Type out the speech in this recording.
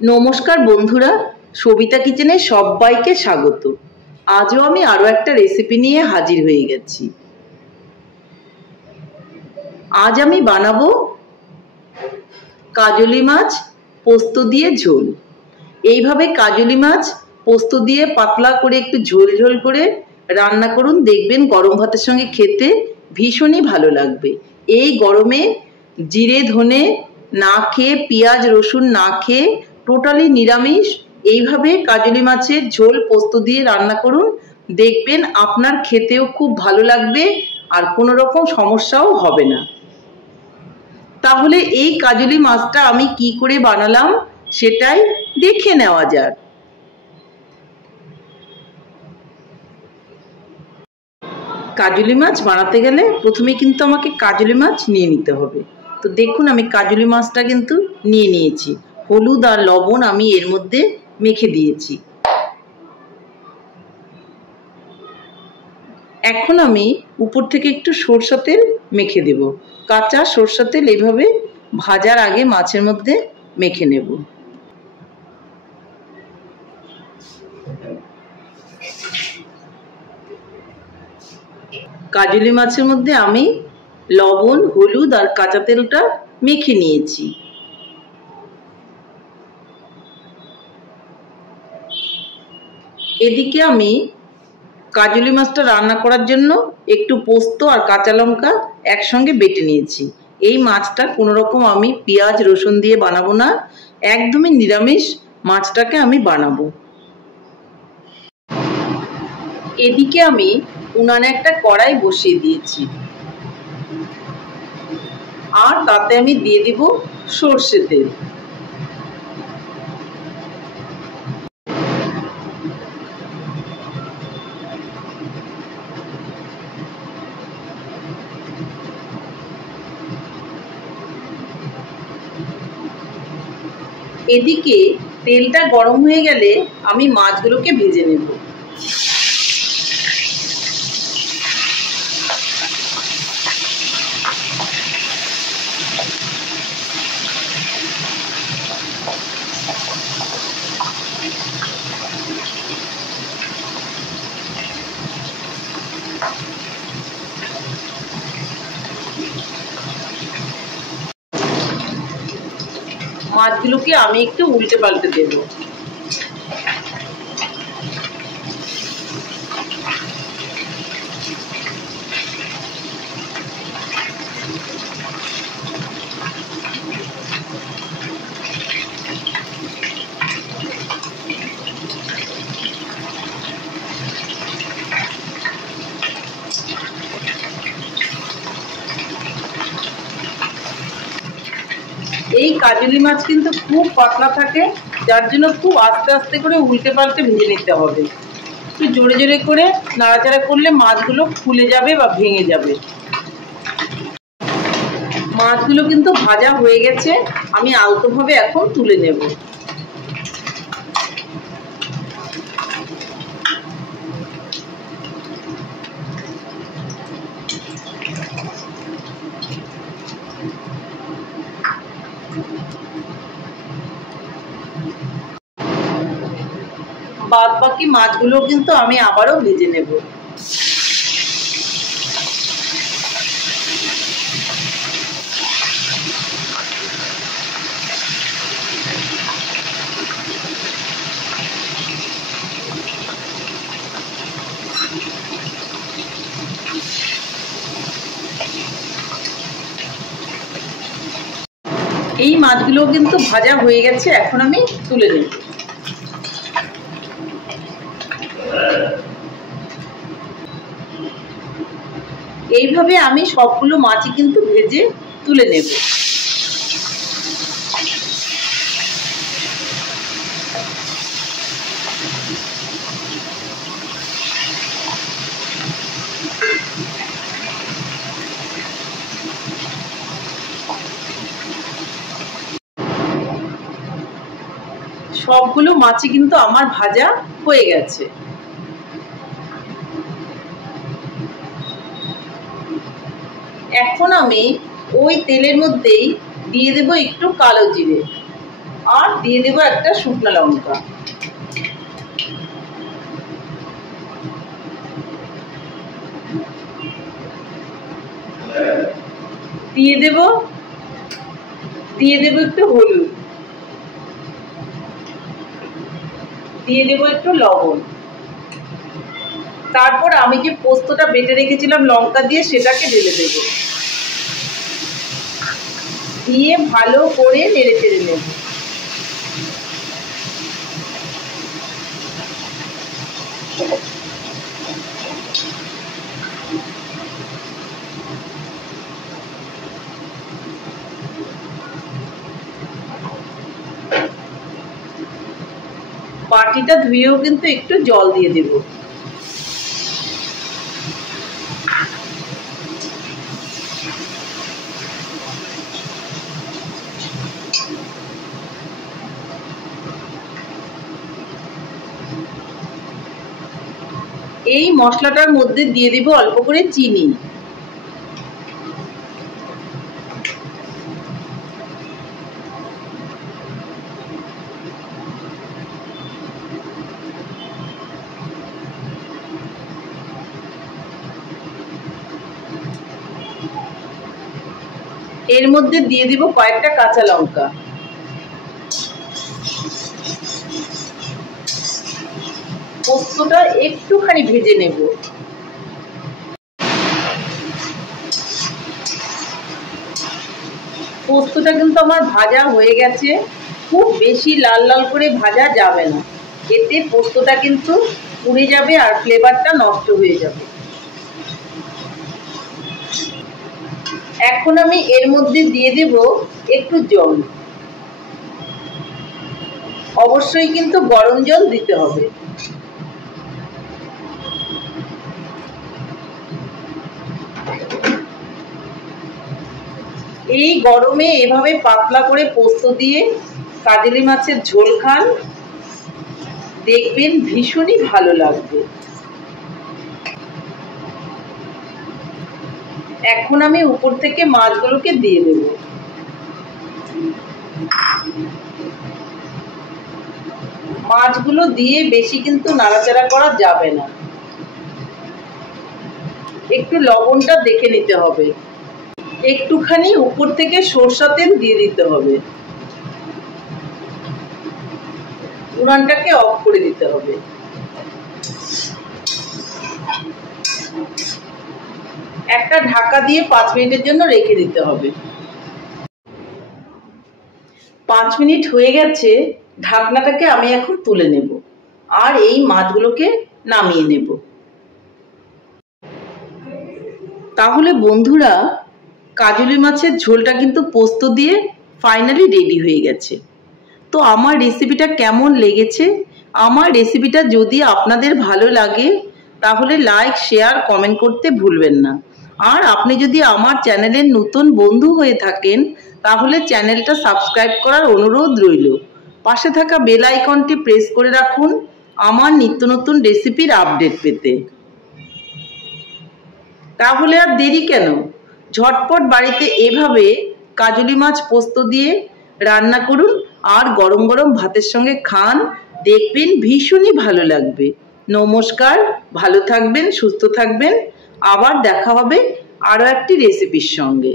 নমস্কার বন্ধুরা, সবিতা কিচেনে সবাইকে স্বাগত। আজও আমি আরও একটা রেসিপি নিয়ে হাজির হয়ে গেছি। আজ আমি বানাবো কাজলি মাছ পোস্ত দিয়ে ঝোল। এইভাবে কাজলি মাছ পোস্ত দিয়ে পাতলা করে একটু ঝোল ঝোল করে রান্না করুন, দেখবেন গরম ভাতের সঙ্গে খেতে ভীষণই ভালো লাগবে। এই গরমে জিরে ধনে না খেয়ে, পেঁয়াজ রসুন না খেয়ে, টোটালি নিরামিষ এইভাবে কাজলি মাছের ঝোল পোস্ত দিয়ে রান্না করুন, দেখবেন আপনার খেতেও খুব ভালো লাগবে আর কোনো রকম সমস্যাও হবে না। তাহলে এই কাজলি মাছটা আমি কি করে বানালাম সেটাই দেখে নেওয়া যাক। কাজলি মাছ বানাতে গেলে প্রথমে কিন্তু আমাকে কাজলি মাছ নিয়ে নিতে হবে। তো দেখুন, আমি কাজলি মাছটা কিন্তু নিয়ে নিয়েছি। হলুদ আর লবণ আমি এর মধ্যে মেখে দিয়েছি। এখন আমি উপর থেকে একটু সরষের তেল মেখে দেব। কাঁচা সরষের তেল এইভাবে ভাজার আগে মাছের মধ্যে মেখে নেব। কাজলি মাছের মধ্যে আমি লবণ, হলুদ আর কাঁচা তেলটা মেখে নিয়েছি। এদিকে আমি কাজলি মাছটা রান্না করার জন্য একটু পোস্ত আর কাঁচা লঙ্কা একসঙ্গে বেটে নিয়েছি। এই মাছটা কোনো রকম আমি পেঁয়াজ রসুন দিয়ে বানাবো না, একদমই নিরামিষ মাছটাকে আমি বানাবো। এদিকে আমি উনানে একটা কড়াই বসিয়ে দিয়েছি আর তাতে আমি দিয়ে দিব সর্ষে তেল। এদিকে তেলটা গরম হয়ে গেলে আমি মাছগুলোকে ভেজে নেব। মাছগুলোকে আমি একটু উল্টে পাল্টে দেব। এই কাজলি মাছ কিন্তু খুব পাতলা থাকে, যার জন্য খুব আস্তে আস্তে করে উল্টে পাল্টে ভেজে নিতে হবে। একটু জোরে জোরে করে নাড়াচাড়া করলে মাছগুলো ফুলে যাবে বা ভেঙে যাবে। মাছগুলো কিন্তু ভাজা হয়ে গেছে, আমি আলতোভাবে এখন তুলে নেব। বাদ বাকি মাছগুলো কিন্তু আমি আবারও ভেজে নেব। এই মাছগুলো কিন্তু ভাজা হয়ে গেছে, এখন আমি তুলে নেব। এইভাবে আমি সবগুলো মাছই কিন্তু ভেজে তুলে নেব। সবগুলো মাছই কিন্তু আমার ভাজা হয়ে গেছে। এখন আমি ওই তেলের মধ্যেই দিয়ে দেব একটু কালো জিরে। আর দিয়ে দেবো একটা শুকনো লঙ্কা। দিয়ে দেবো একটু হলুদ, দিয়ে দেবো একটু লবণ। তারপর আমি যে পোস্তটা বেটে রেখেছিলাম লঙ্কা দিয়ে সেটাকে ঢেলে দেবো, দিয়ে ভালো করে নেড়ে চেড়ে নেব। বাটিটা ধুয়েও কিন্তু একটু জল দিয়ে দেব। এই মশলাটার মধ্যে দিয়ে দিব অল্প করে চিনি। এর মধ্যে দিয়ে দিব কয়েকটা কাঁচা লঙ্কা। পোস্তটা একটুখানি ভেজে নেব। পোস্তটা কিন্তু আমার ভাজা হয়ে গেছে, খুব বেশি লাল লাল করে ভাজা যাবে না, এতে পোস্তটা কিন্তু পুড়ে যাবে আর ফ্লেভারটা নষ্ট হয়ে যাবে। এখন আমি এর মধ্যে দিয়ে দেব একটু জল, অবশ্যই কিন্তু গরম জল দিতে হবে। এই গরমে এভাবে পাতলা করে পোস্ত দিয়ে কাজলি মাছের ঝোল খান, দেখবেন ভীষণই ভালো লাগবে। এখন আমি উপর থেকে মাছগুলোকে দিয়ে দেব। মাছগুলো দিয়ে বেশি কিন্তু নাড়াচাড়া করা যাবে না, একটু লবণটা দেখে নিতে হবে। একটুখানি উপর থেকে সরষের তেল দিয়ে দিতে হবে, উনানটাকে অফ করে দিতে হবে। একটা ঢাকা দিয়ে 5 মিনিটের জন্য রেখে দিতে হবে। 5 মিনিট হয়ে গেছে, ঢাকনাটাকে আমি এখন তুলে নেব আর এই মাছগুলোকে নামিয়ে নেব। তাহলে বন্ধুরা, কাজলি মাছের ঝোলটা কিন্তু পোস্ত দিয়ে ফাইনালি রেডি হয়ে গেছে। তো আমার রেসিপিটা কেমন লেগেছে? আমার রেসিপিটা যদি আপনাদের ভালো লাগে তাহলে লাইক, শেয়ার, কমেন্ট করতে ভুলবেন না। আর আপনি যদি আমার চ্যানেলের নতুন বন্ধু হয়ে থাকেন তাহলে চ্যানেলটা সাবস্ক্রাইব করার অনুরোধ রইল। পাশে থাকা বেল আইকনটি প্রেস করে রাখুন আমার নিত্য নতুন রেসিপির আপডেট পেতে। তাহলে আর দেরি কেন, ঝটপট বাড়িতে এভাবে কাজলি মাছ পোস্ত দিয়ে রান্না করুন আর গরম গরম ভাতের সঙ্গে খান, দেখবেন ভীষণই ভালো লাগবে। নমস্কার, ভালো থাকবেন, সুস্থ থাকবেন, আবার দেখা হবে আরও একটি রেসিপির সঙ্গে।